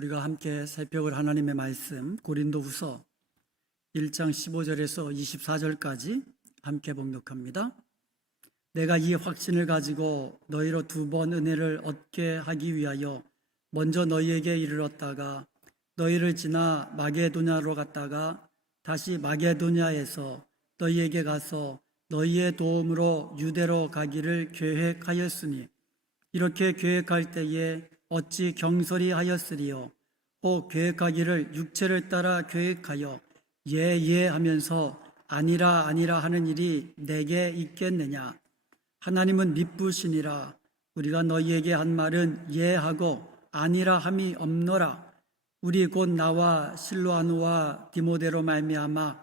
우리가 함께 살펴볼 하나님의 말씀 고린도후서 1장 15절에서 24절까지 함께 봉독합니다. 내가 이 확신을 가지고 너희로 2번 은혜를 얻게 하기 위하여 먼저 너희에게 이르렀다가 너희를 지나 마게도냐로 갔다가 다시 마게도냐에서 너희에게 가서 너희의 도움으로 유대로 가기를 계획하였으니 이렇게 계획할 때에 어찌 경솔히 하였으리요. 혹 계획하기를 육체를 따라 계획하여 예 하면서 아니라 하는 일이 내게 있겠느냐. 하나님은 미쁘시니라. 우리가 너희에게 한 말은 예 하고 아니라 함이 없노라. 우리 곧 나와 실로아누와 디모데로 말미암아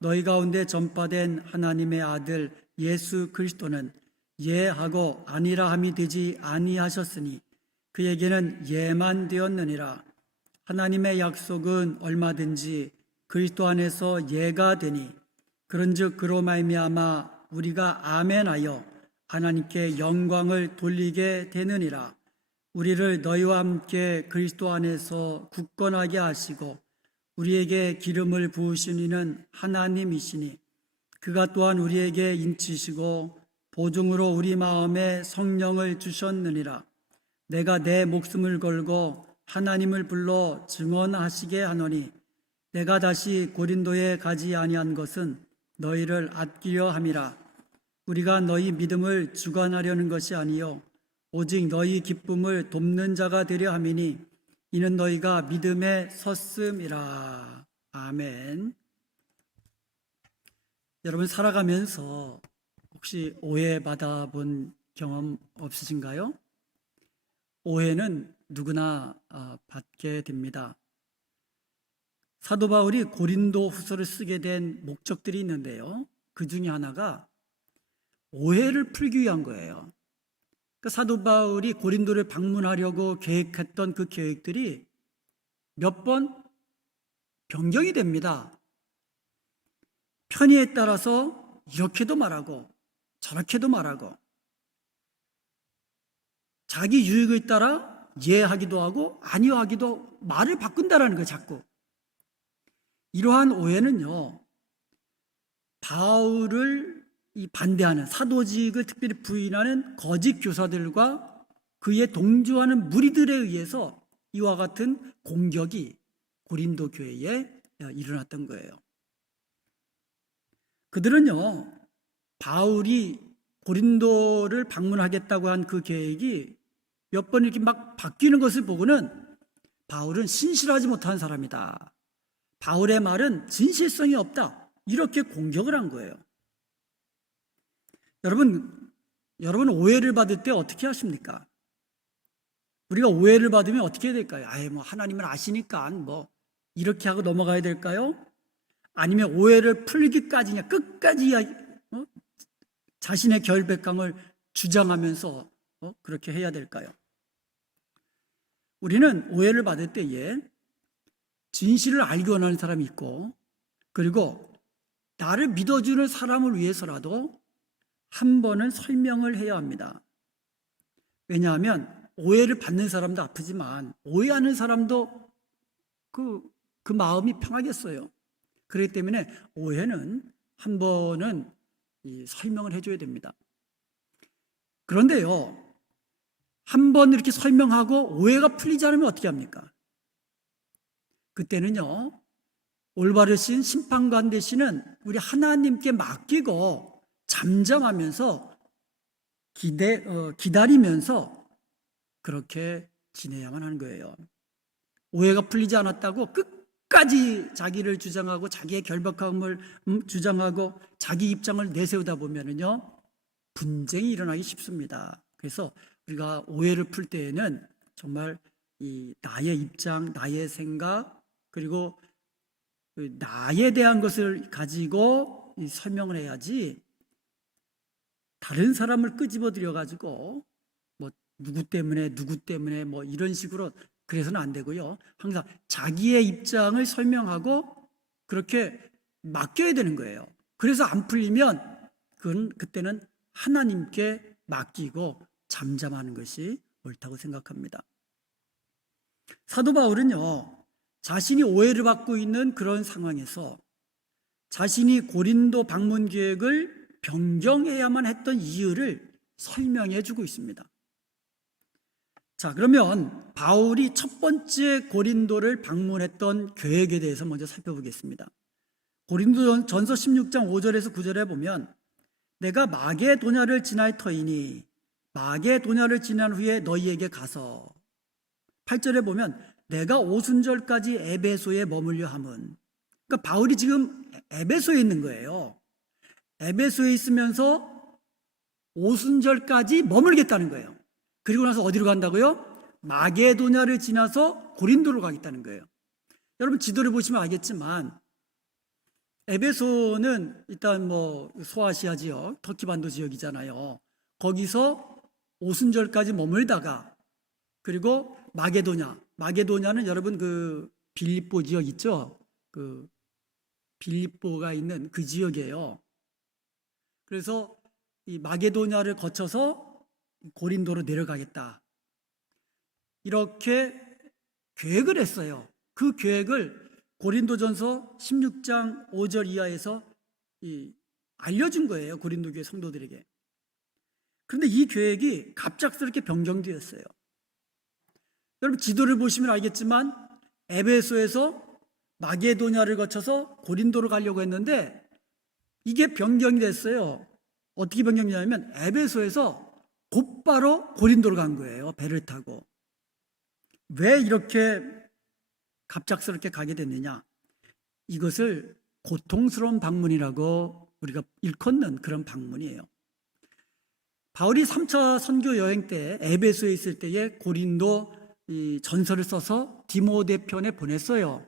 너희 가운데 전파된 하나님의 아들 예수 그리스도는 예 하고 아니라 함이 되지 아니하셨으니 그에게는 예만 되었느니라. 하나님의 약속은 얼마든지 그리스도 안에서 예가 되니 그런즉 그로 말미암아 우리가 아멘하여 하나님께 영광을 돌리게 되느니라. 우리를 너희와 함께 그리스도 안에서 굳건하게 하시고 우리에게 기름을 부으신 이는 하나님이시니 그가 또한 우리에게 인치시고 보증으로 우리 마음에 성령을 주셨느니라. 내가 내 목숨을 걸고 하나님을 불러 증언하시게 하노니 내가 다시 고린도에 가지 아니한 것은 너희를 아끼려 함이라. 우리가 너희 믿음을 주관하려는 것이 아니요 오직 너희 기쁨을 돕는 자가 되려 함이니 이는 너희가 믿음에 섰음이라. 아멘. 여러분 살아가면서 혹시 오해받아 본 경험 없으신가요? 오해는 누구나 받게 됩니다. 사도 바울이 고린도 후서를 쓰게 된 목적들이 있는데요. 그 중에 하나가 오해를 풀기 위한 거예요. 사도 바울이 고린도를 방문하려고 계획했던 그 계획들이 몇 번 변경이 됩니다. 편의에 따라서 이렇게도 말하고 저렇게도 말하고 자기 유익을 따라 예하기도 하고 아니요 하기도 말을 바꾼다라는 거예요. 자꾸. 이러한 오해는요, 바울을 반대하는 사도직을 특별히 부인하는 거짓 교사들과 그에 동조하는 무리들에 의해서 이와 같은 공격이 고린도 교회에 일어났던 거예요. 그들은요, 바울이 고린도를 방문하겠다고 한 그 계획이 몇 번 이렇게 막 바뀌는 것을 보고는 바울은 신실하지 못한 사람이다. 바울의 말은 진실성이 없다. 이렇게 공격을 한 거예요. 여러분 오해를 받을 때 어떻게 하십니까? 우리가 오해를 받으면 어떻게 해야 될까요? 하나님은 아시니까 이렇게 하고 넘어가야 될까요? 아니면 오해를 풀기까지 끝까지 자신의 결백감을 주장하면서 그렇게 해야 될까요? 우리는 오해를 받을 때에 진실을 알기 원하는 사람이 있고 그리고 나를 믿어주는 사람을 위해서라도 한 번은 설명을 해야 합니다. 왜냐하면 오해를 받는 사람도 아프지만 오해하는 사람도 그 마음이 편하겠어요. 그렇기 때문에 오해는 한 번은 설명을 해줘야 됩니다. 그런데요, 한 번 이렇게 설명하고 오해가 풀리지 않으면 어떻게 합니까? 그때는요, 올바르신 심판관 되시는 우리 하나님께 맡기고 잠잠하면서 기다리면서 그렇게 지내야만 하는 거예요. 오해가 풀리지 않았다고 끝까지 자기를 주장하고 자기의 결박함을 주장하고 자기 입장을 내세우다 보면은요, 분쟁이 일어나기 쉽습니다. 그래서 우리가 오해를 풀 때에는 정말 나의 입장, 나의 생각, 그리고 나에 대한 것을 가지고 설명을 해야지 다른 사람을 끄집어들여 가지고 누구 때문에 이런 식으로 그래서는 안 되고요. 항상 자기의 입장을 설명하고 그렇게 맡겨야 되는 거예요. 그래서 안 풀리면 그때는 하나님께 맡기고 잠잠하는 것이 옳다고 생각합니다. 사도 바울은요, 자신이 오해를 받고 있는 그런 상황에서 자신이 고린도 방문 계획을 변경해야만 했던 이유를 설명해 주고 있습니다. 자, 그러면 바울이 첫 번째 고린도를 방문했던 계획에 대해서 먼저 살펴보겠습니다. 고린도전서 16장 5절에서 9절에 보면 내가 마게도냐를 지날 터이니 마게도냐를 지난 후에 너희에게 가서, 8절에 보면 내가 오순절까지 에베소에 머물려 함은, 그러니까 바울이 지금 에베소에 있는 거예요. 에베소에 있으면서 오순절까지 머물겠다는 거예요. 그리고 나서 어디로 간다고요? 마게도냐를 지나서 고린도로 가겠다는 거예요. 여러분 지도를 보시면 알겠지만 에베소는 일단 뭐 소아시아 지역, 터키 반도 지역이잖아요. 거기서 오순절까지 머물다가 그리고 마게도냐는 여러분 그 빌립보 지역 있죠? 그 빌립보가 있는 그 지역이에요. 그래서 이 마게도냐를 거쳐서 고린도로 내려가겠다, 이렇게 계획을 했어요. 그 계획을 고린도전서 16장 5절 이하에서 알려준 거예요, 고린도 교회 성도들에게. 그런데 이 계획이 갑작스럽게 변경되었어요. 여러분 지도를 보시면 알겠지만 에베소에서 마게도냐를 거쳐서 고린도로 가려고 했는데 이게 변경이 됐어요. 어떻게 변경되냐면 에베소에서 곧바로 고린도로 간 거예요, 배를 타고. 왜 이렇게 갑작스럽게 가게 됐느냐? 이것을 고통스러운 방문이라고 우리가 일컫는 그런 방문이에요. 바울이 3차 선교 여행 때 에베소에 있을 때에 고린도 전서를 써서 디모데 편에 보냈어요.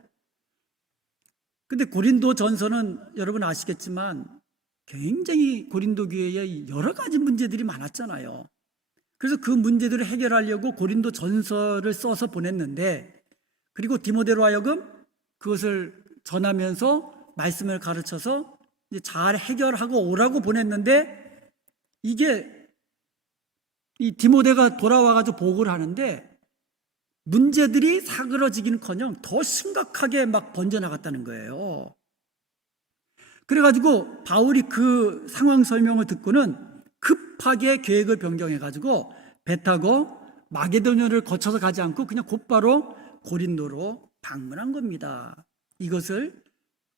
근데 고린도 전서는 여러분 아시겠지만 굉장히 고린도 교회에 여러 가지 문제들이 많았잖아요. 그래서 그 문제들을 해결하려고 고린도 전서를 써서 보냈는데, 그리고 디모데로 하여금 그것을 전하면서 말씀을 가르쳐서 이제 잘 해결하고 오라고 보냈는데, 이게 이 디모데가 돌아와가지고 보고를 하는데 문제들이 사그러지기는커녕 더 심각하게 막 번져나갔다는 거예요. 그래가지고 바울이 그 상황 설명을 듣고는 급하게 계획을 변경해가지고 배 타고 마게도냐를 거쳐서 가지 않고 그냥 곧바로 고린도로 방문한 겁니다. 이것을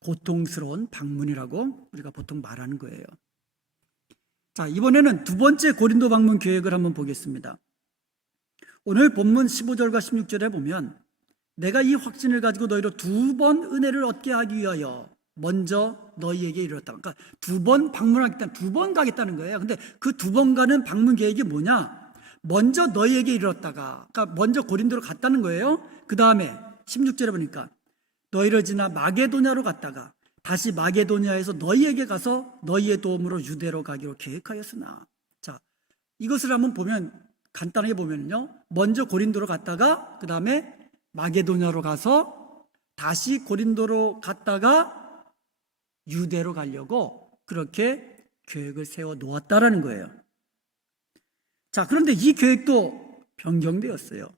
고통스러운 방문이라고 우리가 보통 말하는 거예요. 자, 이번에는 두 번째 고린도 방문 계획을 한번 보겠습니다. 오늘 본문 15절과 16절에 보면 내가 이 확신을 가지고 너희로 두 번 은혜를 얻게 하기 위하여 먼저 너희에게 이르렀다. 그러니까 두 번 방문하겠다, 두 번 가겠다는 거예요. 근데 그 두 번 가는 방문 계획이 뭐냐? 먼저 너희에게 이르렀다가, 그러니까 먼저 고린도로 갔다는 거예요. 그 다음에 16절에 보니까 너희를 지나 마게도냐로 갔다가 다시 마게도냐에서 너희에게 가서 너희의 도움으로 유대로 가기로 계획하였으나. 자, 이것을 한번 보면, 간단하게 보면요, 먼저 고린도로 갔다가 그 다음에 마게도냐로 가서 다시 고린도로 갔다가 유대로 가려고 그렇게 계획을 세워 놓았다라는 거예요. 자, 그런데 이 계획도 변경되었어요.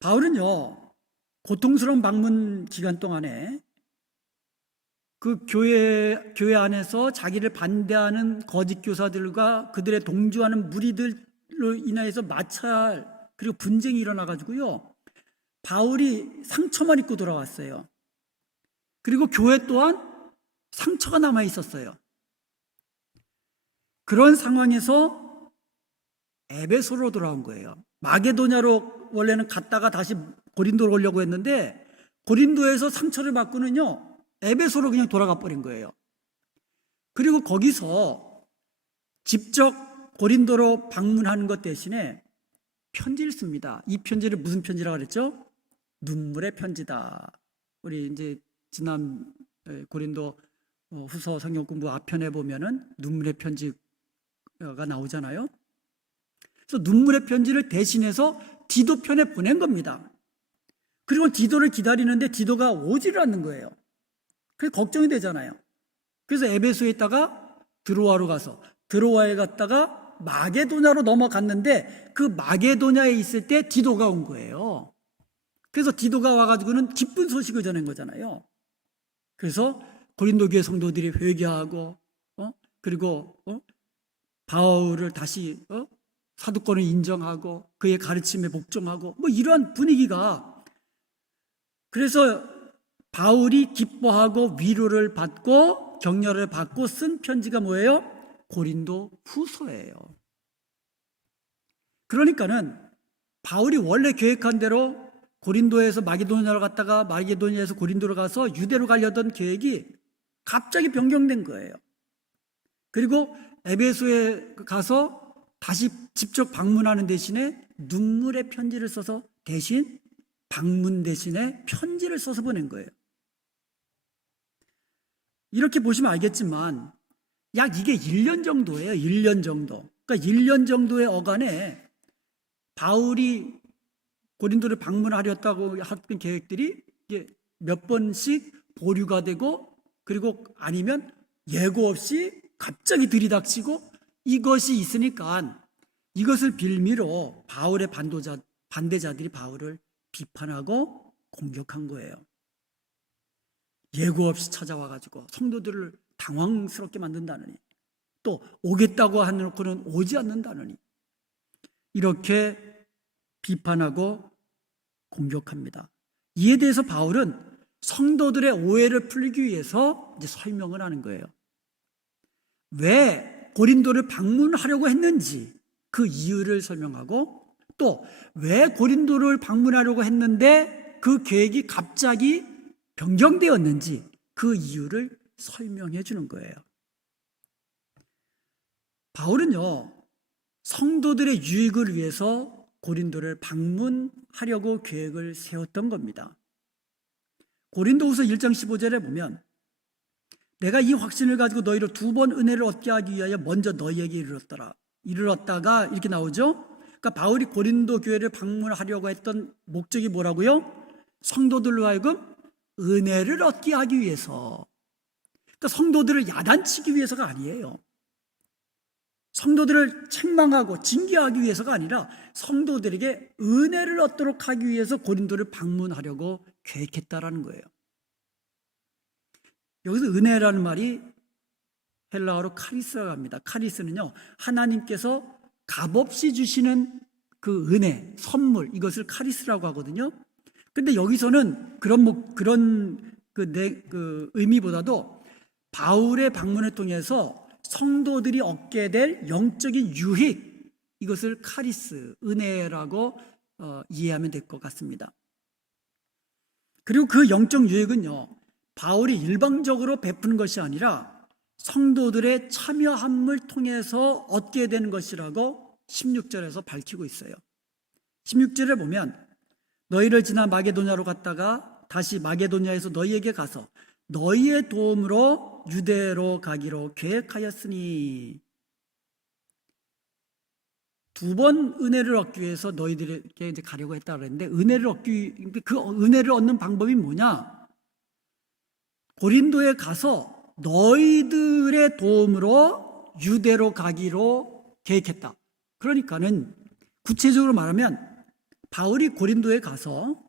바울은요, 고통스러운 방문 기간 동안에 그 교회 안에서 자기를 반대하는 거짓 교사들과 그들의 동조하는 무리들로 인해서 마찰 그리고 분쟁이 일어나가지고요, 바울이 상처만 입고 돌아왔어요. 그리고 교회 또한 상처가 남아 있었어요. 그런 상황에서 에베소로 돌아온 거예요. 마게도냐로 원래는 갔다가 다시 고린도로 오려고 했는데 고린도에서 상처를 받고는요, 에베소로 그냥 돌아가 버린 거예요. 그리고 거기서 직접 고린도로 방문하는 것 대신에 편지를 씁니다. 이 편지를 무슨 편지라고 그랬죠? 눈물의 편지다. 우리 이제 지난 고린도 후서 성경 공부 앞편에 보면은 눈물의 편지가 나오잖아요. 그래서 눈물의 편지를 대신해서 디도 편에 보낸 겁니다. 그리고 디도를 기다리는데 디도가 오지를 않는 거예요. 그래서 걱정이 되잖아요. 그래서 에베소에 있다가 드로아로 가서, 드로아에 갔다가 마게도냐로 넘어갔는데 그 마게도냐에 있을 때 디도가 온 거예요. 그래서 디도가 와가지고는 기쁜 소식을 전한 거잖아요. 그래서 고린도 교회 성도들이 회개하고 그리고 바울을 다시 사도권을 인정하고 그의 가르침에 복종하고 뭐 이러한 분위기가, 그래서 바울이 기뻐하고 위로를 받고 격려를 받고 쓴 편지가 뭐예요? 고린도 후서예요. 그러니까는 바울이 원래 계획한 대로 고린도에서 마게도냐로 갔다가 마게도냐에서 고린도로 가서 유대로 가려던 계획이 갑자기 변경된 거예요. 그리고 에베소에 가서 다시 직접 방문하는 대신에 눈물의 편지를 써서 대신 방문 대신에 편지를 써서 보낸 거예요. 이렇게 보시면 알겠지만 약 이게 1년 정도예요. 1년 정도. 그러니까 1년 정도의 어간에 바울이 고린도를 방문하렸다고 했던 계획들이 몇 번씩 보류가 되고, 그리고 아니면 예고 없이 갑자기 들이닥치고, 이것이 있으니까 이것을 빌미로 바울의 반대자들이 바울을 비판하고 공격한 거예요. 예고 없이 찾아와가지고 성도들을 당황스럽게 만든다느니, 또 오겠다고 해놓고는 오지 않는다느니, 이렇게 비판하고 공격합니다. 이에 대해서 바울은 성도들의 오해를 풀기 위해서 이제 설명을 하는 거예요. 왜 고린도를 방문하려고 했는지 그 이유를 설명하고, 또 왜 고린도를 방문하려고 했는데 그 계획이 갑자기 변경되었는지 그 이유를 설명해 주는 거예요. 바울은요, 성도들의 유익을 위해서 고린도를 방문하려고 계획을 세웠던 겁니다. 고린도후서 1장 15절에 보면 내가 이 확신을 가지고 너희로 2번 은혜를 얻게 하기 위하여 먼저 너희에게 이르렀다가 이렇게 나오죠. 그러니까 바울이 고린도 교회를 방문하려고 했던 목적이 뭐라고요? 성도들로 하여금 은혜를 얻게 하기 위해서. 그러니까 성도들을 야단치기 위해서가 아니에요. 성도들을 책망하고 징계하기 위해서가 아니라 성도들에게 은혜를 얻도록 하기 위해서 고린도를 방문하려고 계획했다라는 거예요. 여기서 은혜라는 말이 헬라어로 카리스라고 합니다. 카리스는요, 하나님께서 값없이 주시는 그 은혜, 선물, 이것을 카리스라고 하거든요. 근데 여기서는 그런 의미보다도 바울의 방문을 통해서 성도들이 얻게 될 영적인 유익, 이것을 카리스, 은혜라고 이해하면 될 것 같습니다. 그리고 그 영적 유익은요, 바울이 일방적으로 베푸는 것이 아니라 성도들의 참여함을 통해서 얻게 되는 것이라고 16절에서 밝히고 있어요. 16절에 보면 너희를 지나 마게도냐로 갔다가 다시 마게도냐에서 너희에게 가서 너희의 도움으로 유대로 가기로 계획하였으니, 2번 은혜를 얻기 위해서 너희들에게 이제 가려고 했다 그랬는데, 그 은혜를 얻는 방법이 뭐냐? 고린도에 가서 너희들의 도움으로 유대로 가기로 계획했다. 그러니까는 구체적으로 말하면 바울이 고린도에 가서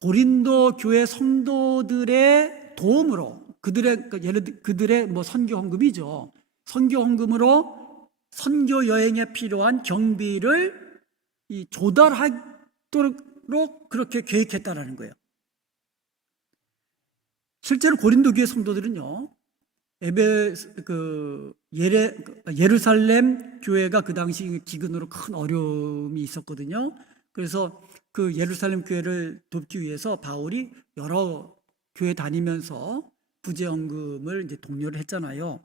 고린도 교회 성도들의 도움으로, 그들의 뭐 선교 헌금이죠. 선교 헌금으로 선교 여행에 필요한 경비를 조달하도록 그렇게 계획했다라는 거예요. 실제로 고린도 교회 성도들은요, 예루살렘 교회가 그 당시 기근으로 큰 어려움이 있었거든요. 그래서 그 예루살렘 교회를 돕기 위해서 바울이 여러 교회 다니면서 부재헌금을 이제 독려를 했잖아요.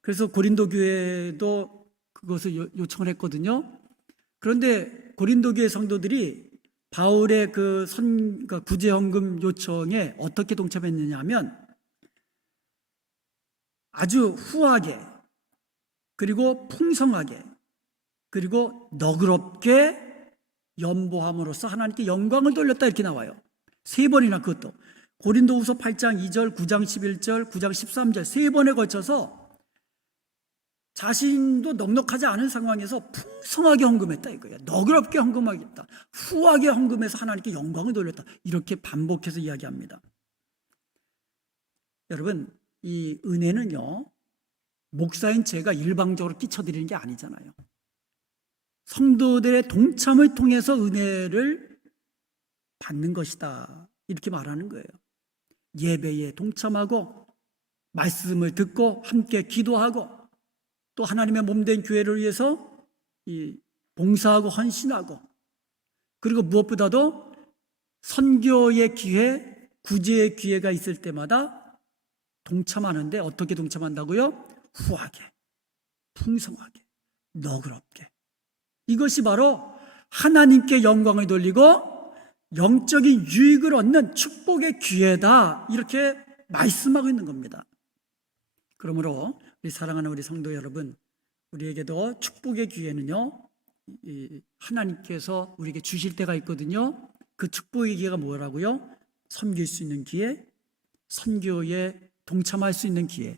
그래서 고린도 교회도 그것을 요청을 했거든요. 그런데 고린도 교회 성도들이 바울의 그러니까 부재헌금 요청에 어떻게 동참했느냐 하면 아주 후하게, 그리고 풍성하게, 그리고 너그럽게 연보함으로써 하나님께 영광을 돌렸다, 이렇게 나와요. 3번이나. 그것도 고린도후서 8장 2절, 9장 11절, 9장 13절 3번에 걸쳐서 자신도 넉넉하지 않은 상황에서 풍성하게 헌금했다 이거예요. 너그럽게 헌금하겠다. 후하게 헌금해서 하나님께 영광을 돌렸다. 이렇게 반복해서 이야기합니다. 여러분, 이 은혜는요, 목사인 제가 일방적으로 끼쳐드리는 게 아니잖아요. 성도들의 동참을 통해서 은혜를 받는 것이다. 이렇게 말하는 거예요. 예배에 동참하고 말씀을 듣고 함께 기도하고 또 하나님의 몸된 교회를 위해서 봉사하고 헌신하고 그리고 무엇보다도 선교의 기회, 구제의 기회가 있을 때마다 동참하는데 어떻게 동참한다고요? 후하게, 풍성하게, 너그럽게. 이것이 바로 하나님께 영광을 돌리고 영적인 유익을 얻는 축복의 기회다. 이렇게 말씀하고 있는 겁니다. 그러므로 우리 사랑하는 우리 성도 여러분, 우리에게도 축복의 기회는요, 하나님께서 우리에게 주실 때가 있거든요. 그 축복의 기회가 뭐라고요? 섬길 수 있는 기회, 선교에 동참할 수 있는 기회,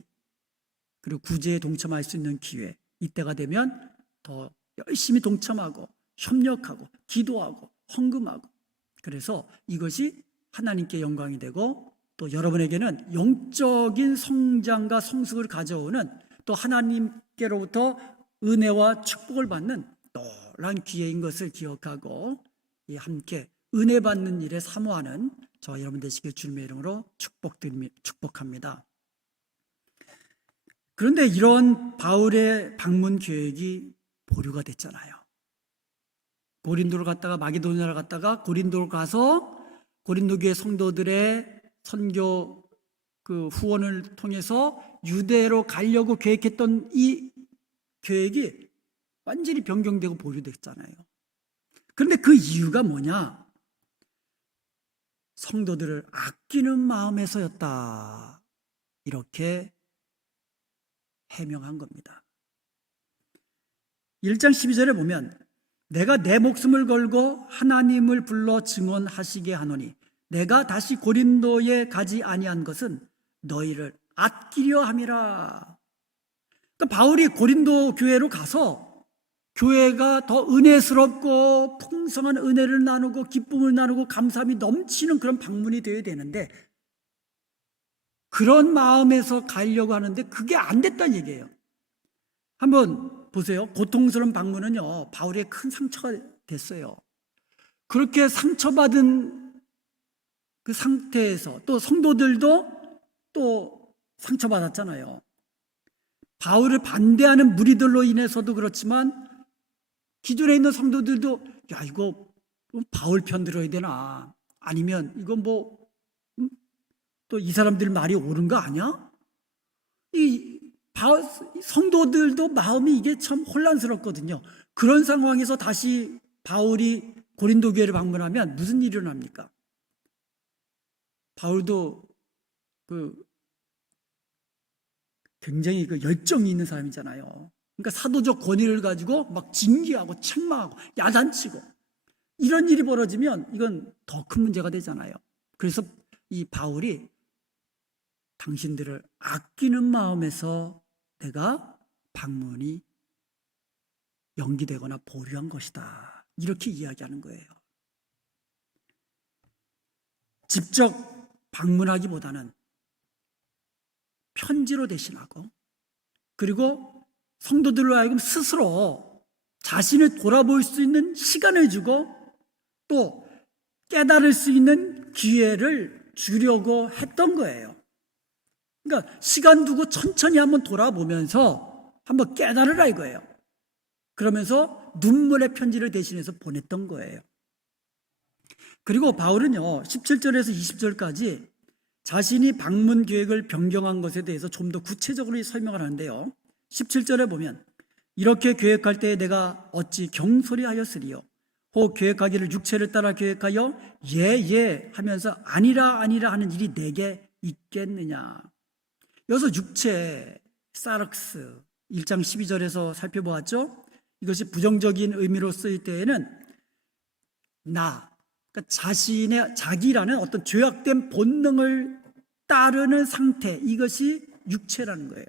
그리고 구제에 동참할 수 있는 기회. 이때가 되면 더 열심히 동참하고 협력하고 기도하고 헌금하고, 그래서 이것이 하나님께 영광이 되고 또 여러분에게는 영적인 성장과 성숙을 가져오는 또 하나님께로부터 은혜와 축복을 받는 놀라운 기회인 것을 기억하고 함께 은혜 받는 일에 사모하는 저와 여러분 되시길 주님의 이름으로 축복합니다. 그런데 이런 바울의 방문 계획이 보류가 됐잖아요. 고린도를 갔다가 마게도냐를 갔다가 고린도를 가서 고린도 교회 성도들의 선교 그 후원을 통해서 유대로 가려고 계획했던 이 계획이 완전히 변경되고 보류됐잖아요. 그런데 그 이유가 뭐냐? 성도들을 아끼는 마음에서였다. 이렇게 해명한 겁니다. 1장 12절에 보면 내가 내 목숨을 걸고 하나님을 불러 증언하시게 하노니 내가 다시 고린도에 가지 아니한 것은 너희를 아끼려 함이라. 그러니까 바울이 고린도 교회로 가서 교회가 더 은혜스럽고 풍성한 은혜를 나누고 기쁨을 나누고 감사함이 넘치는 그런 방문이 되어야 되는데 그런 마음에서 가려고 하는데 그게 안 됐다는 얘기예요. 한번 보세요. 고통스러운 방문은요, 바울의 큰 상처가 됐어요. 그렇게 상처받은 그 상태에서 또 성도들도 또 상처받았잖아요. 바울을 반대하는 무리들로 인해서도 그렇지만 기존에 있는 성도들도 야, 이거 바울 편 들어야 되나? 아니면 이건 뭐 또 이 사람들 말이 옳은 거 아니야? 이 성도들도 마음이 이게 참 혼란스럽거든요. 그런 상황에서 다시 바울이 고린도 교회를 방문하면 무슨 일이 일어납니까? 바울도 굉장히 열정이 있는 사람이잖아요. 그러니까 사도적 권위를 가지고 막 징계하고 책망하고 야단치고 이런 일이 벌어지면 이건 더 큰 문제가 되잖아요. 그래서 이 바울이 당신들을 아끼는 마음에서 내가 방문이 연기되거나 보류한 것이다. 이렇게 이야기하는 거예요. 직접 방문하기보다는 편지로 대신하고 그리고 성도들로 하여금 스스로 자신을 돌아볼 수 있는 시간을 주고 또 깨달을 수 있는 기회를 주려고 했던 거예요. 그러니까 시간 두고 천천히 한번 돌아보면서 한번 깨달으라 이거예요. 그러면서 눈물의 편지를 대신해서 보냈던 거예요. 그리고 바울은요 17절에서 20절까지 자신이 방문 계획을 변경한 것에 대해서 좀 더 구체적으로 설명을 하는데요. 17절에 보면 이렇게 계획할 때에 내가 어찌 경솔히 하였으리요. 혹 계획하기를 육체를 따라 계획하여 예 하면서 아니라 하는 일이 내게 있겠느냐. 여기서 육체, 사락스 1장 12절에서 살펴보았죠. 이것이 부정적인 의미로 쓰일 때에는 그러니까 자기라는 어떤 죄악된 본능을 따르는 상태, 이것이 육체라는 거예요.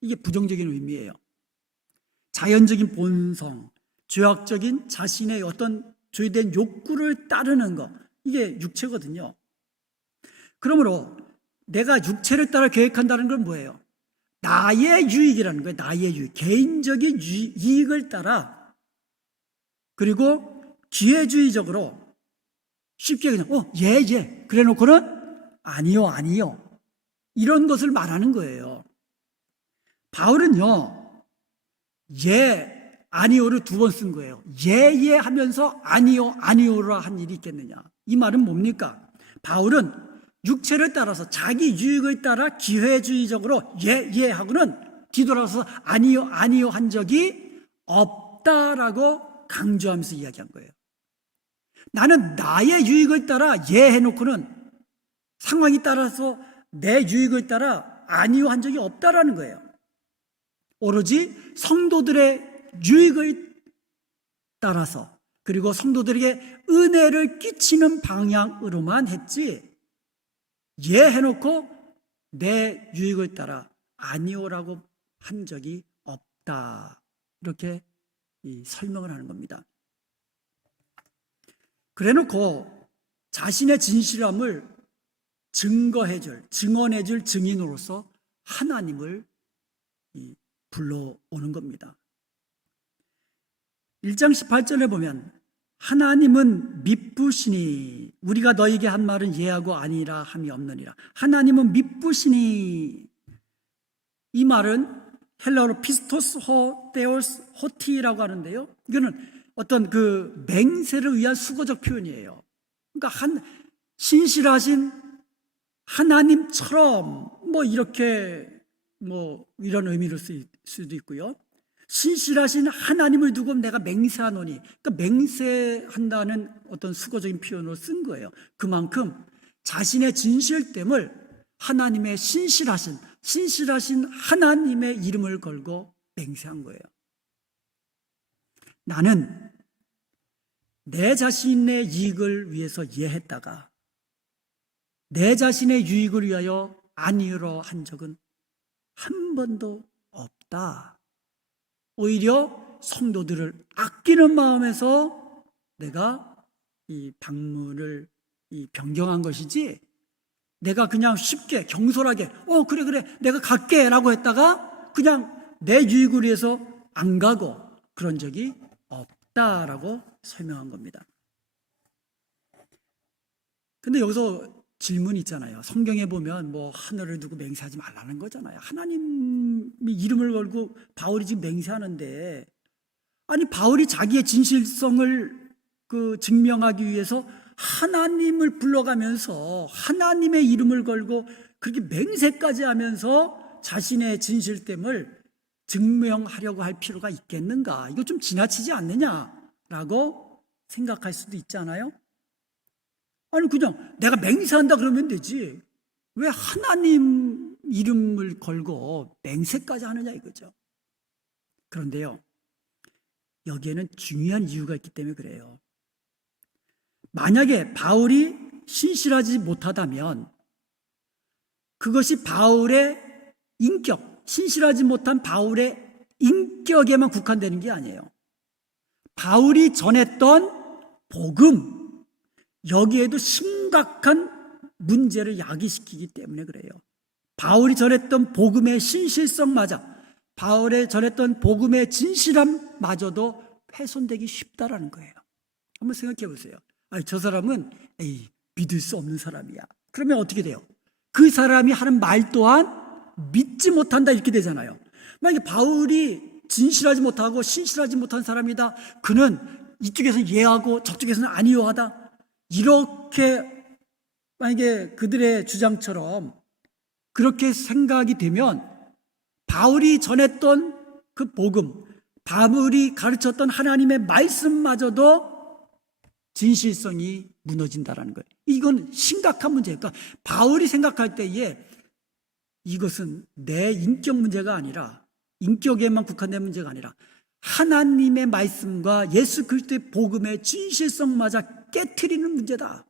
이게 부정적인 의미예요. 자연적인 본성, 죄악적인 자신의 어떤 죄된 욕구를 따르는 것, 이게 육체거든요. 그러므로 내가 육체를 따라 계획한다는 건 뭐예요? 나의 유익이라는 거예요. 나의 유익, 개인적인 이익을 따라, 그리고 기회주의적으로 쉽게 그냥 예 그래 놓고는 아니요 이런 것을 말하는 거예요. 바울은요, 예 아니요를 2번 쓴 거예요. 예 하면서 아니요라 한 일이 있겠느냐. 이 말은 뭡니까? 바울은 육체를 따라서 자기 유익을 따라 기회주의적으로 예 하고는 뒤돌아서 아니요 한 적이 없다라고 강조하면서 이야기한 거예요. 나는 나의 유익을 따라 예 해놓고는 상황이 따라서 내 유익을 따라 아니요 한 적이 없다라는 거예요. 오로지 성도들의 유익을 따라서, 그리고 성도들에게 은혜를 끼치는 방향으로만 했지, 예 해놓고 내 유익을 따라 아니오라고 한 적이 없다, 이렇게 설명을 하는 겁니다. 그래놓고 자신의 진실함을 증언해줄 증인으로서 하나님을 불러오는 겁니다. 1장 18절에 보면 하나님은 미쁘시니 우리가 너에게 한 말은 예하고 아니라 함이 없느니라. 하나님은 미쁘시니, 이 말은 헬라어로 피스토스 호 데오스 호티라고 하는데요, 이거는 어떤 그 맹세를 위한 수거적 표현이에요. 그러니까 신실하신 하나님처럼 이렇게 이런 의미로 쓸 수도 있고요. 신실하신 하나님을 두고 내가 맹세하노니, 그러니까 맹세한다는 어떤 수거적인 표현으로 쓴 거예요. 그만큼 자신의 진실됨을 하나님의 신실하신 하나님의 이름을 걸고 맹세한 거예요. 나는 내 자신의 이익을 위해서 예했다가 내 자신의 유익을 위하여 아니로 한 적은 한 번도 없다. 오히려 성도들을 아끼는 마음에서 내가 이 방문을 변경한 것이지, 내가 그냥 쉽게 경솔하게 그래 내가 갈게 라고 했다가 그냥 내 유익을 위해서 안 가고 그런 적이 없다라고 설명한 겁니다. 근데 여기서 질문이 있잖아요. 성경에 보면 하늘을 두고 맹세하지 말라는 거잖아요. 하나님의 이름을 걸고 바울이 지금 맹세하는데, 아니 바울이 자기의 진실성을 증명하기 위해서 하나님을 불러가면서 하나님의 이름을 걸고 그렇게 맹세까지 하면서 자신의 진실됨을 증명하려고 할 필요가 있겠는가? 이거 좀 지나치지 않느냐라고 생각할 수도 있잖아요. 아니 그냥 내가 맹세한다 그러면 되지, 왜 하나님 이름을 걸고 맹세까지 하느냐 이거죠. 그런데요, 여기에는 중요한 이유가 있기 때문에 그래요. 만약에 바울이 신실하지 못하다면 그것이 바울의 인격, 신실하지 못한 바울의 인격에만 국한되는 게 아니에요. 바울이 전했던 복음, 여기에도 심각한 문제를 야기시키기 때문에 그래요. 바울이 전했던 복음의 신실성마저, 바울이 전했던 복음의 진실함마저도 훼손되기 쉽다라는 거예요. 한번 생각해 보세요. 아니, 저 사람은 믿을 수 없는 사람이야. 그러면 어떻게 돼요? 그 사람이 하는 말 또한 믿지 못한다 이렇게 되잖아요. 만약에 바울이 진실하지 못하고 신실하지 못한 사람이다, 그는 이쪽에서는 예하고 저쪽에서는 아니요 하다, 이렇게 만약에 그들의 주장처럼 그렇게 생각이 되면 바울이 전했던 그 복음, 바울이 가르쳤던 하나님의 말씀마저도 진실성이 무너진다라는 거예요. 이건 심각한 문제예요. 그러니까 바울이 생각할 때에 이것은 내 인격 문제가 아니라, 인격에만 국한된 문제가 아니라 하나님의 말씀과 예수 그리스도의 복음의 진실성마저 깨트리는 문제다.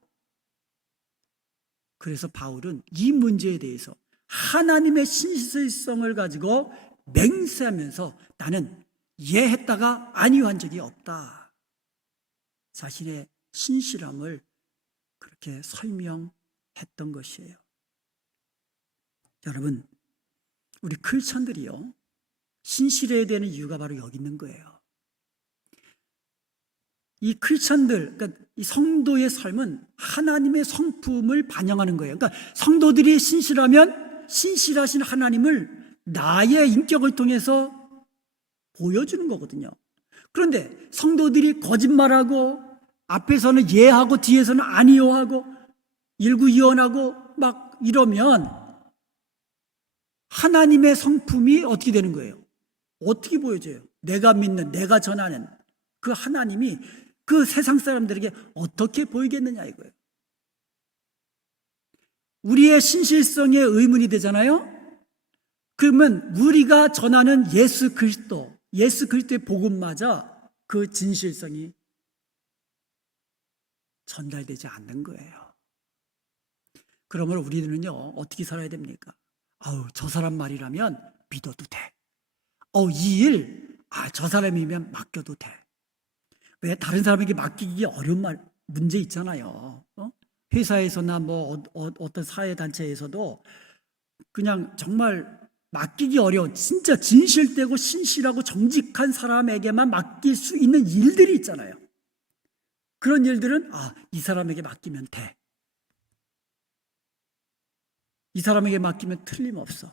그래서 바울은 이 문제에 대해서 하나님의 신실성을 가지고 맹세하면서 나는 예했다가 아니요 한 적이 없다. 자신의 신실함을 그렇게 설명했던 것이에요. 여러분, 우리 크리스천들이요, 신실해야 되는 이유가 바로 여기 있는 거예요. 이 크리스천들, 그러니까 이 성도의 삶은 하나님의 성품을 반영하는 거예요. 그러니까 성도들이 신실하면 신실하신 하나님을 나의 인격을 통해서 보여주는 거거든요. 그런데 성도들이 거짓말하고 앞에서는 예하고 뒤에서는 아니요하고 일구이원하고 막 이러면 하나님의 성품이 어떻게 되는 거예요? 어떻게 보여져요? 내가 믿는, 내가 전하는 그 하나님이 그 세상 사람들에게 어떻게 보이겠느냐 이거예요. 우리의 신실성에 의문이 되잖아요. 그러면 우리가 전하는 예수 그리스도의 복음마저 그 진실성이 전달되지 않는 거예요. 그러면 우리는요, 어떻게 살아야 됩니까? 저 사람 말이라면 믿어도 돼. 이 일, 저 사람이면 맡겨도 돼. 왜 다른 사람에게 맡기기 어려운 문제 있잖아요. 회사에서나 뭐 어떤 사회단체에서도 그냥 정말 맡기기 어려운, 진짜 진실되고 신실하고 정직한 사람에게만 맡길 수 있는 일들이 있잖아요. 그런 일들은 이 사람에게 맡기면 돼. 이 사람에게 맡기면 틀림없어.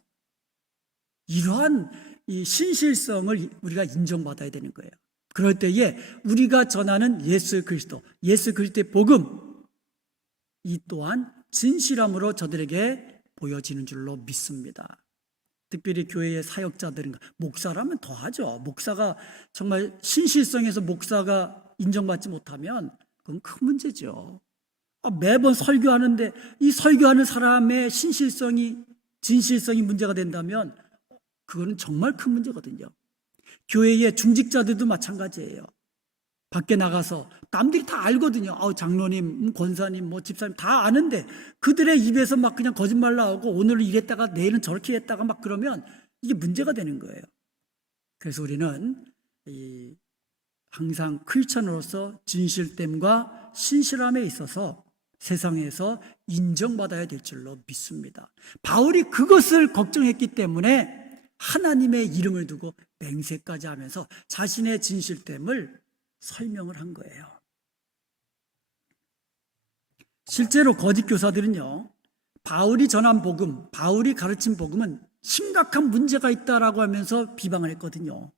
이러한 이 신실성을 우리가 인정받아야 되는 거예요. 그럴 때에 우리가 전하는 예수 그리스도의 복음, 이 또한 진실함으로 저들에게 보여지는 줄로 믿습니다. 특별히 교회의 사역자들은, 목사라면 더하죠. 목사가 정말 신실성에서 목사가 인정받지 못하면 그건 큰 문제죠. 매번 설교하는데 이 설교하는 사람의 진실성이 문제가 된다면 그거는 정말 큰 문제거든요. 교회의 중직자들도 마찬가지예요. 밖에 나가서 남들이 다 알거든요. 장로님, 권사님, 집사님 다 아는데 그들의 입에서 막 그냥 거짓말 나오고 오늘은 이랬다가 내일은 저렇게 했다가 막 그러면 이게 문제가 되는 거예요. 그래서 우리는 항상 크리스천으로서 진실됨과 신실함에 있어서 세상에서 인정받아야 될 줄로 믿습니다. 바울이 그것을 걱정했기 때문에 하나님의 이름을 두고 맹세까지 하면서 자신의 진실됨을 설명을 한 거예요. 실제로 거짓 교사들은요, 바울이 전한 복음, 바울이 가르친 복음은 심각한 문제가 있다라고 하면서 비방을 했거든요.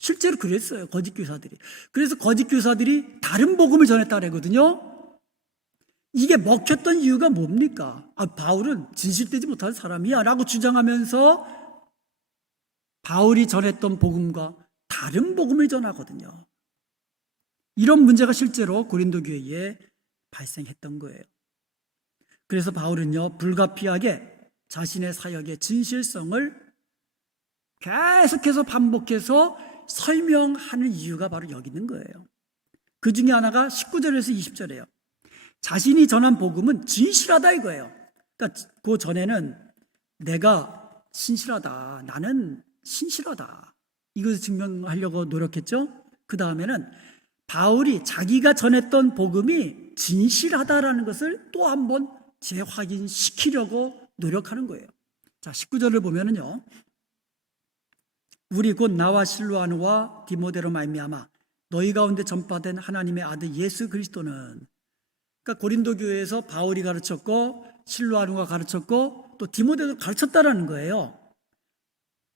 실제로 그랬어요, 거짓 교사들이. 그래서 거짓 교사들이 다른 복음을 전했다 그러거든요. 이게 먹혔던 이유가 뭡니까? 바울은 진실되지 못한 사람이야 라고 주장하면서 바울이 전했던 복음과 다른 복음을 전하거든요. 이런 문제가 실제로 고린도 교회에 발생했던 거예요. 그래서 바울은요, 불가피하게 자신의 사역의 진실성을 계속해서 반복해서 설명하는 이유가 바로 여기 있는 거예요. 그 중에 하나가 19절에서 20절이에요. 자신이 전한 복음은 진실하다 이거예요. 그러니까 그 전에는 내가 신실하다, 나는 신실하다, 이것을 증명하려고 노력했죠. 그 다음에는 바울이 자기가 전했던 복음이 진실하다라는 것을 또 한번 재확인시키려고 노력하는 거예요. 자, 19절을 보면은요, 우리 곧 나와 실로아누와 디모데로 말미암아 너희 가운데 전파된 하나님의 아들 예수 그리스도는, 그러니까 고린도 교회에서 바울이 가르쳤고 실로아누가 가르쳤고 또 디모데도 가르쳤다라는 거예요.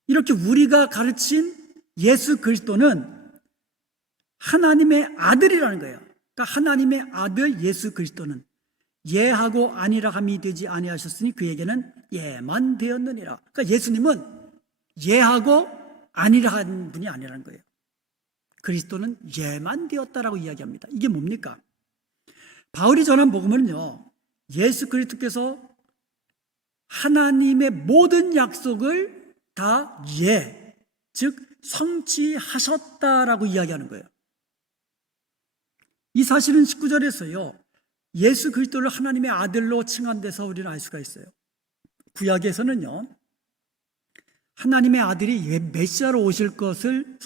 이렇게 우리가 가르친 예수 그리스도는 하나님의 아들이라는 거예요. 그러니까 하나님의 아들 예수 그리스도는 예하고 아니라 함이 되지 아니하셨으니 그에게는 예만 되었느니라. 그러니까 예수님은 예하고 아니라 한 분이 아니라는 거예요. 그리스도는 예만 되었다라고 이야기합니다. 이게 뭡니까? 바울이 전한 복음은요, 예수 그리스도께서 하나님의 모든 약속을 다 즉 성취하셨다라고 이야기하는 거예요. 이 사실은 19절에서요, 예수 그리스도를 하나님의 아들로 칭한 데서 우리는 알 수가 있어요. 구약에서는요, 하나님의 아들이 메시아로 오실 것을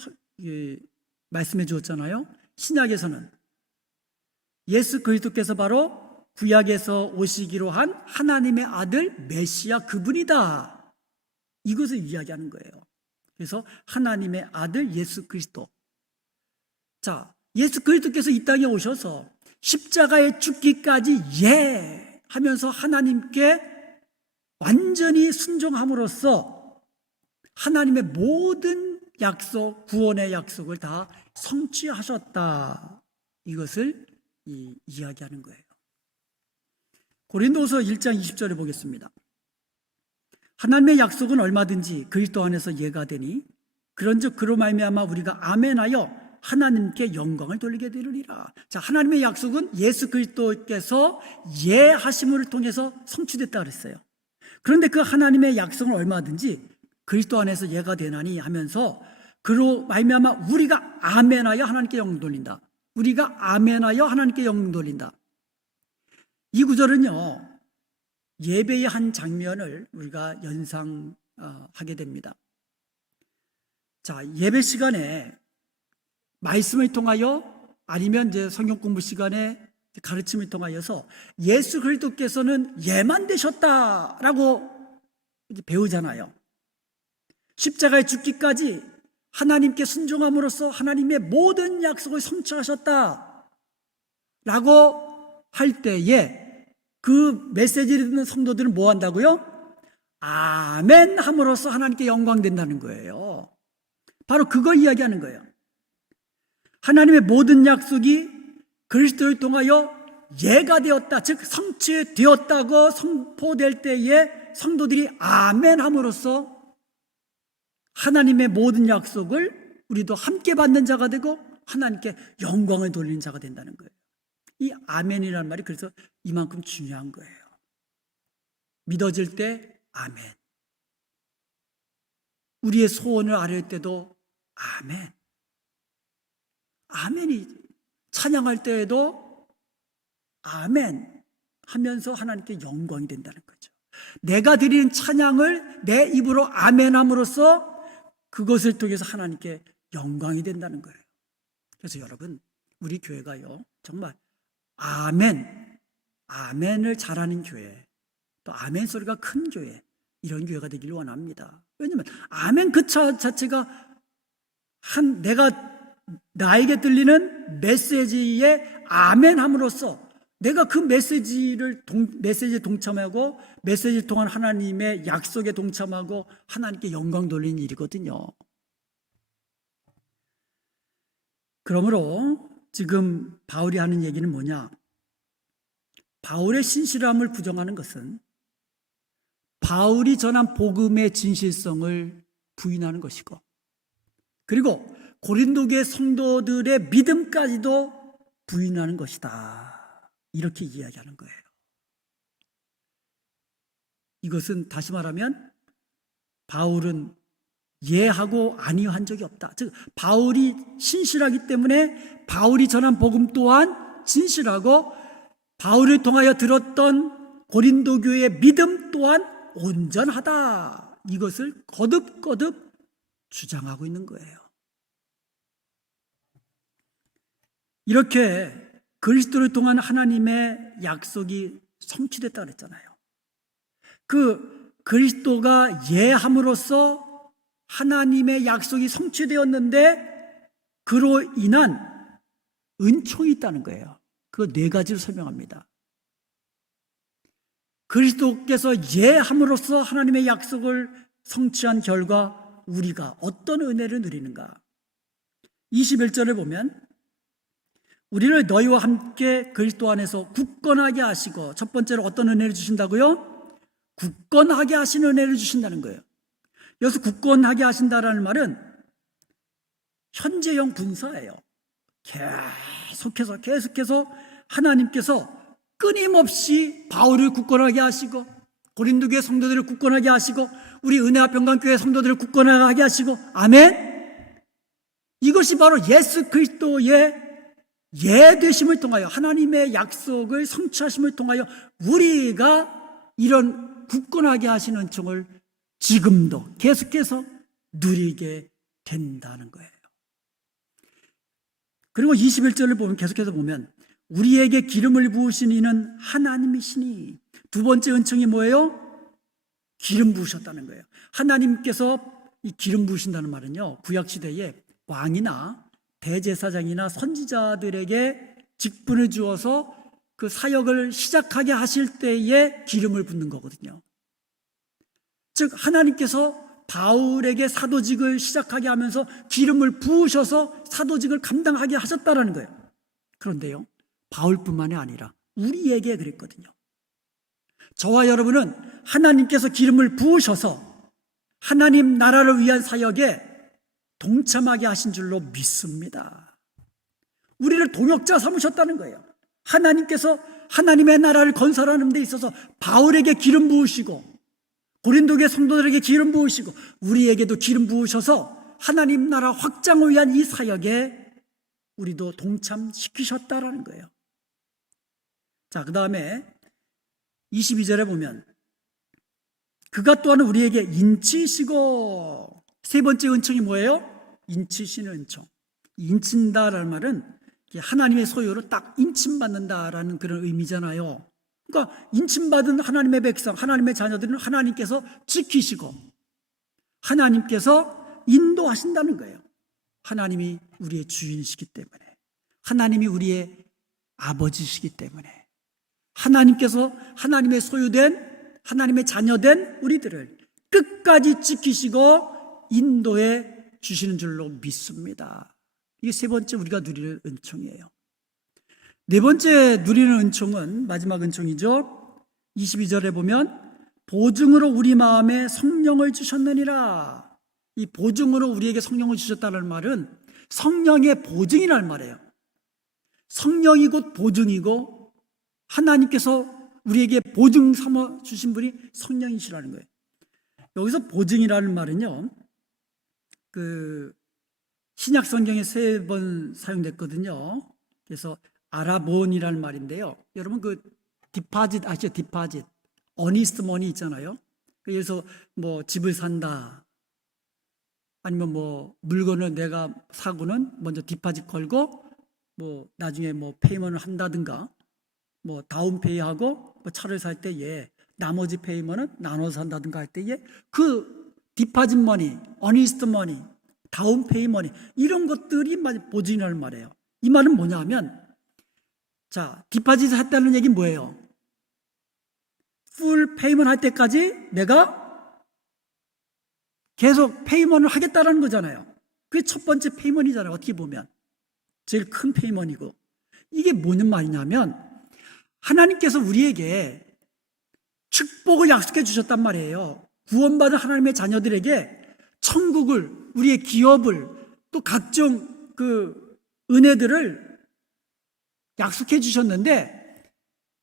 말씀해 주었잖아요. 신약에서는 예수 그리스도께서 바로 구약에서 오시기로 한 하나님의 아들 메시아 그분이다. 이것을 이야기하는 거예요. 그래서 하나님의 아들 예수 그리스도. 자, 예수 그리스도께서 이 땅에 오셔서 십자가에 죽기까지 예 하면서 하나님께 완전히 순종함으로써 하나님의 모든 약속, 구원의 약속을 다 성취하셨다. 이것을 이야기하는 거예요. 고린도서 1장 20절에 보겠습니다. 하나님의 약속은 얼마든지 그리스도 안에서 예가 되니 그런즉 그로 말미암아 우리가 아멘하여 하나님께 영광을 돌리게 되리라. 자, 하나님의 약속은 예수 그리스도께서 예하심을 통해서 성취됐다 그랬어요. 그런데 그 하나님의 약속은 얼마든지 그리스도 안에서 예가 되나니 하면서 그로 말미암아 우리가 아멘하여 하나님께 영광 돌린다. 우리가 아멘하여 하나님께 영광 돌린다. 이 구절은요, 예배의 한 장면을 우리가 연상하게 됩니다. 자, 예배 시간에 말씀을 통하여 아니면 이제 성경 공부 시간에 가르침을 통하여서 예수 그리스도께서는 예만 되셨다라고 배우잖아요. 십자가에 죽기까지 하나님께 순종함으로써 하나님의 모든 약속을 성취하셨다라고 할 때에 그 메시지를 듣는 성도들은 뭐 한다고요? 아멘 함으로써 하나님께 영광 된다는 거예요. 바로 그거 이야기하는 거예요. 하나님의 모든 약속이 그리스도를 통하여 예가 되었다, 즉 성취되었다고 선포될 때에 성도들이 아멘 함으로써 하나님의 모든 약속을 우리도 함께 받는 자가 되고 하나님께 영광을 돌리는 자가 된다는 거예요. 이 아멘이라는 말이 그래서 이만큼 중요한 거예요. 믿어질 때 아멘, 우리의 소원을 아뢰을 때도 아멘, 아멘이 찬양할 때에도 아멘 하면서 하나님께 영광이 된다는 거죠. 내가 드리는 찬양을 내 입으로 아멘함으로써 그것을 통해서 하나님께 영광이 된다는 거예요. 그래서 여러분, 우리 교회가요, 정말 아멘, 아멘을 잘하는 교회, 또 아멘 소리가 큰 교회, 이런 교회가 되기를 원합니다. 왜냐하면 아멘 그 자체가 내가 나에게 들리는 메시지에 아멘 함으로써 내가 그 메시지에 동참하고 메시지를 통한 하나님의 약속에 동참하고 하나님께 영광 돌리는 일이거든요. 그러므로 지금 바울이 하는 얘기는 뭐냐? 바울의 신실함을 부정하는 것은 바울이 전한 복음의 진실성을 부인하는 것이고, 그리고 고린도교의 성도들의 믿음까지도 부인하는 것이다. 이렇게 이야기하는 거예요. 이것은 다시 말하면 바울은 예하고 아니요 한 적이 없다. 즉 바울이 신실하기 때문에 바울이 전한 복음 또한 진실하고 바울을 통하여 들었던 고린도 교회의 믿음 또한 온전하다. 이것을 거듭거듭 주장하고 있는 거예요. 이렇게 그리스도를 통한 하나님의 약속이 성취됐다 그랬잖아요. 그 그리스도가 예함으로써 하나님의 약속이 성취되었는데 그로 인한 은총이 있다는 거예요. 그 네 가지를 설명합니다. 그리스도께서 예함으로써 하나님의 약속을 성취한 결과 우리가 어떤 은혜를 누리는가? 21절을 보면 우리를 너희와 함께 그리스도 안에서 굳건하게 하시고, 첫 번째로 어떤 은혜를 주신다고요? 굳건하게 하시는 은혜를 주신다는 거예요. 여기서 굳건하게 하신다라는 말은 현재형 분사예요. 계속해서 하나님께서 끊임없이 바울을 굳건하게 하시고, 고린도 교회 성도들을 굳건하게 하시고, 우리 은혜와 평강교회 성도들을 굳건하게 하시고, 아멘. 이것이 바로 예수 그리스도의 예되심을 통하여 하나님의 약속을 성취하심을 통하여 우리가 이런 굳건하게 하시는 은총을 지금도 계속해서 누리게 된다는 거예요. 그리고 21절을 보면 계속해서 보면 우리에게 기름을 부으신 이는 하나님이시니. 두 번째 은총이 뭐예요? 기름 부으셨다는 거예요. 하나님께서 이 기름 부으신다는 말은요, 구약시대에 왕이나 대제사장이나 선지자들에게 직분을 주어서 그 사역을 시작하게 하실 때에 기름을 붓는 거거든요. 즉 하나님께서 바울에게 사도직을 시작하게 하면서 기름을 부으셔서 사도직을 감당하게 하셨다라는 거예요. 그런데요, 바울뿐만이 아니라 우리에게 그랬거든요. 저와 여러분은 하나님께서 기름을 부으셔서 하나님 나라를 위한 사역에 동참하게 하신 줄로 믿습니다. 우리를 동역자 삼으셨다는 거예요. 하나님께서 하나님의 나라를 건설하는 데 있어서 바울에게 기름 부으시고 고린도교회 성도들에게 기름 부으시고 우리에게도 기름 부으셔서 하나님 나라 확장을 위한 이 사역에 우리도 동참시키셨다라는 거예요. 자, 그 다음에 22절에 보면 그가 또한 우리에게 인치시고, 세 번째 은총이 뭐예요? 인치시는 은총. 인친다라는 말은 하나님의 소유로 딱 인침받는다라는 그런 의미잖아요. 그러니까 인침받은 하나님의 백성, 하나님의 자녀들은 하나님께서 지키시고 하나님께서 인도하신다는 거예요. 하나님이 우리의 주인이시기 때문에, 하나님이 우리의 아버지시기 때문에 하나님께서 하나님의 소유된, 하나님의 자녀된 우리들을 끝까지 지키시고 인도해 주시는 줄로 믿습니다. 이게 세 번째 우리가 누리는 은총이에요. 네 번째 누리는 은총은 마지막 은총이죠. 22절에 보면 보증으로 우리 마음에 성령을 주셨느니라. 이 보증으로 우리에게 성령을 주셨다는 말은 성령의 보증이라는 말이에요. 성령이 곧 보증이고 하나님께서 우리에게 보증 삼아 주신 분이 성령이시라는 거예요. 여기서 보증이라는 말은요, 그 신약 성경에 3번 사용됐거든요. 그래서 아라본이라는 말인데요. 여러분 그 디파짓 아시죠? 디파짓, 어니스트 머니 있잖아요. 그래서 뭐 집을 산다, 아니면 뭐 물건을 내가 사고는 먼저 디파짓 걸고 뭐 나중에 뭐 페이먼을 한다든가, 뭐 다운페이하고 뭐 차를 살 때에 나머지 페이먼은 나눠서 한다든가 할 때에 그 디파짓 머니, 어니스트 머니, 다운페이 머니, 이런 것들이 보증이라는 말이에요. 이 말은 뭐냐 하면, 자, 디파짓을 했다는 얘기는 뭐예요? 풀 페이먼 할 때까지 내가 계속 페이먼을 하겠다는 거잖아요. 그게 첫 번째 페이먼이잖아요. 어떻게 보면 제일 큰 페이먼이고, 이게 뭐는 말이냐면 하나님께서 우리에게 축복을 약속해 주셨단 말이에요. 구원받은 하나님의 자녀들에게 천국을, 우리의 기업을, 또 각종 그 은혜들을 약속해 주셨는데,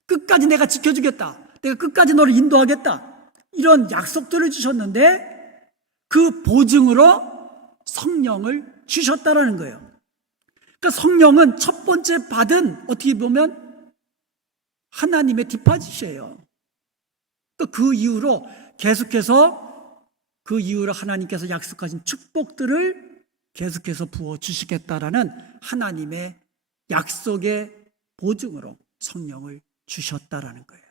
끝까지 내가 지켜주겠다, 내가 끝까지 너를 인도하겠다, 이런 약속들을 주셨는데 그 보증으로 성령을 주셨다라는 거예요. 그러니까 성령은 첫 번째 받은, 어떻게 보면 하나님의 디파짓이에요. 그 이후로 계속해서, 그 이후로 하나님께서 약속하신 축복들을 계속해서 부어주시겠다라는 하나님의 약속의 보증으로 성령을 주셨다라는 거예요.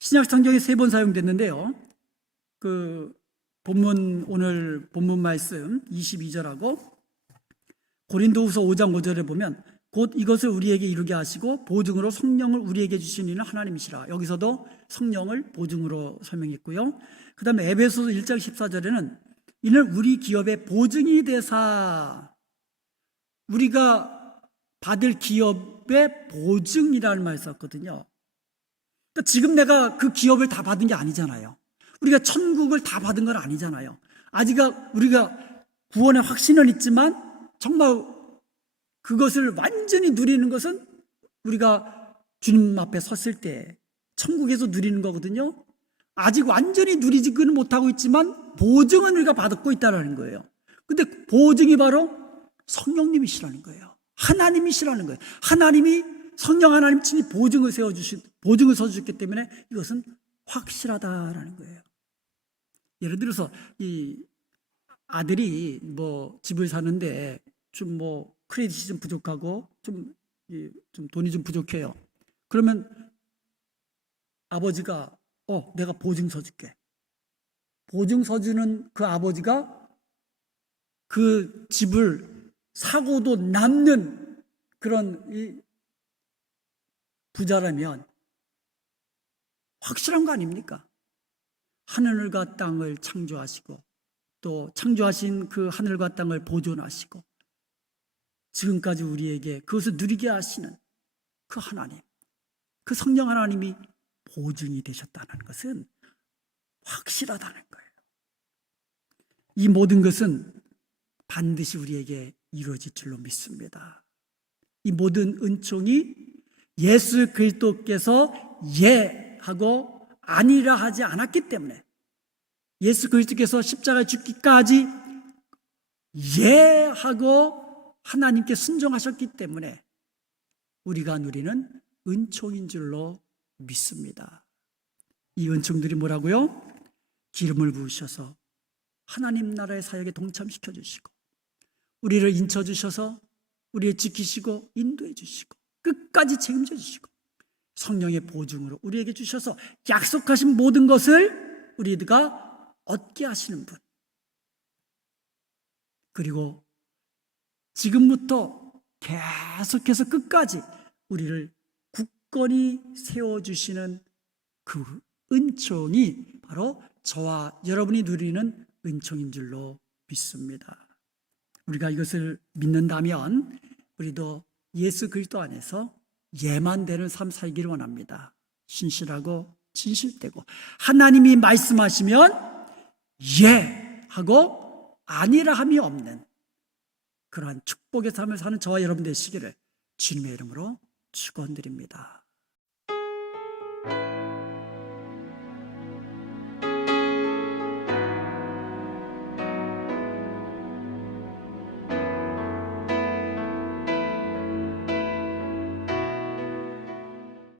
신약 성경에 3번 사용됐는데요. 그 오늘 본문 말씀 22절하고 고린도후서 5장 5절에 보면 곧 이것을 우리에게 이루게 하시고 보증으로 성령을 우리에게 주신 이는 하나님이시라. 여기서도 성령을 보증으로 설명했고요. 그 다음에 에베소서 1장 14절에는 이는 우리 기업의 보증이 되사, 우리가 받을 기업의 보증이라는 말을 썼거든요. 그러니까 지금 내가 그 기업을 다 받은 게 아니잖아요. 우리가 천국을 다 받은 건 아니잖아요. 아직 우리가 구원의 확신은 있지만 정말 그것을 완전히 누리는 것은 우리가 주님 앞에 섰을 때 천국에서 누리는 거거든요. 아직 완전히 누리지는 못하고 있지만 보증은 우리가 받고 있다는 거예요. 근데 보증이 바로 성령님이시라는 거예요. 하나님이시라는 거예요. 하나님이, 성령 하나님 친히 보증을 서주셨기 때문에 이것은 확실하다라는 거예요. 예를 들어서 이 아들이 뭐 집을 사는데 좀 뭐 크레딧이 좀 부족하고 좀 돈이 좀 부족해요. 그러면 아버지가 내가 보증서 줄게. 보증서 주는 그 아버지가 그 집을 사고도 남는 그런 이 부자라면 확실한 거 아닙니까? 하늘과 땅을 창조하시고 또 창조하신 그 하늘과 땅을 보존하시고 지금까지 우리에게 그것을 누리게 하시는 그 하나님, 그 성령 하나님이 보증이 되셨다는 것은 확실하다는 거예요. 이 모든 것은 반드시 우리에게 이루어질 줄로 믿습니다. 이 모든 은총이 예수 그리스도께서 예하고 아니라 하지 않았기 때문에, 예수 그리스도께서 십자가에 죽기까지 예하고 하나님께 순종하셨기 때문에 우리가 누리는 은총인 줄로 믿습니다. 이 은총들이 뭐라고요? 기름을 부으셔서 하나님 나라의 사역에 동참시켜 주시고, 우리를 인쳐 주셔서 우리를 지키시고 인도해 주시고 끝까지 책임져 주시고, 성령의 보증으로 우리에게 주셔서 약속하신 모든 것을 우리가 얻게 하시는 분, 그리고 지금부터 계속해서 끝까지 우리를 굳건히 세워주시는 그 은총이 바로 저와 여러분이 누리는 은총인 줄로 믿습니다. 우리가 이것을 믿는다면 우리도 예수 그리스도 안에서 예만 되는 삶 살기를 원합니다. 신실하고 진실되고 하나님이 말씀하시면 예하고 아니라 함이 없는 그러한 축복의 삶을 사는 저와 여러분 되시기를 주님의 이름으로 축원드립니다.